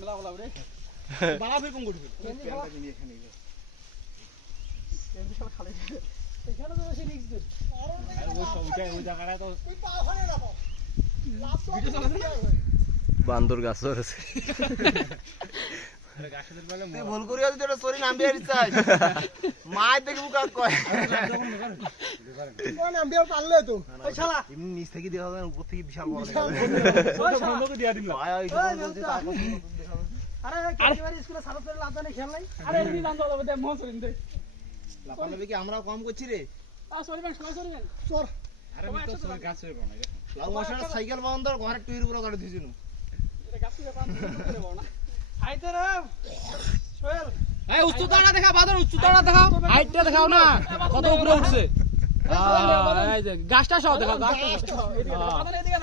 মেলা বলা রে বালা ফির কোন করবি প্যান্টটা নিয়ে এখানে এমনি সব খালি এখানে তো বেশি রিস্ক দে ওই জায়গাটা তো তুই পা ওখানে না পাও ভিডিও চালাতে বান্দর গাছ আছে আরে গাছের বলে তুই ভুল করিয়া যদি এটা সরি নাম বিয়ার চাই মাই দেখি মুকা কয় কোন নাম বিয়ার পারলে তো ওই শালা এমনি নিচ থেকে দেখা যায় উপর থেকে বিশাল বড় ওই বন্ধকে দিয়া দিলাম ভাই ওই বলতে তারপর আরে কেবারে স্কুলে সারা করে লাভ জানে খেল নাই আরে এমনি বান্ধ হবে দে মোহ সরিন দে লাফালাফি কি আমরাও কম করছি রে আ সরি ভাই সরি ভাই সর আরে আমি তো সব গাছ হইব না লাউ মাছটা সাইকেল বন্ধ ঘরে টুইর উপরে গাড়ি দিছিনু এটা গাছ থেকে বান্ধ করে বল না আইতে রে সোহেল এই উচ্চতাটা দেখা বাদর উচ্চতাটা দেখাও হাইটটা দেখাও না কত উপরে উঠছে এই যে গাছটা সহ দেখাও গাছটা এদিকে বাদল এদিকে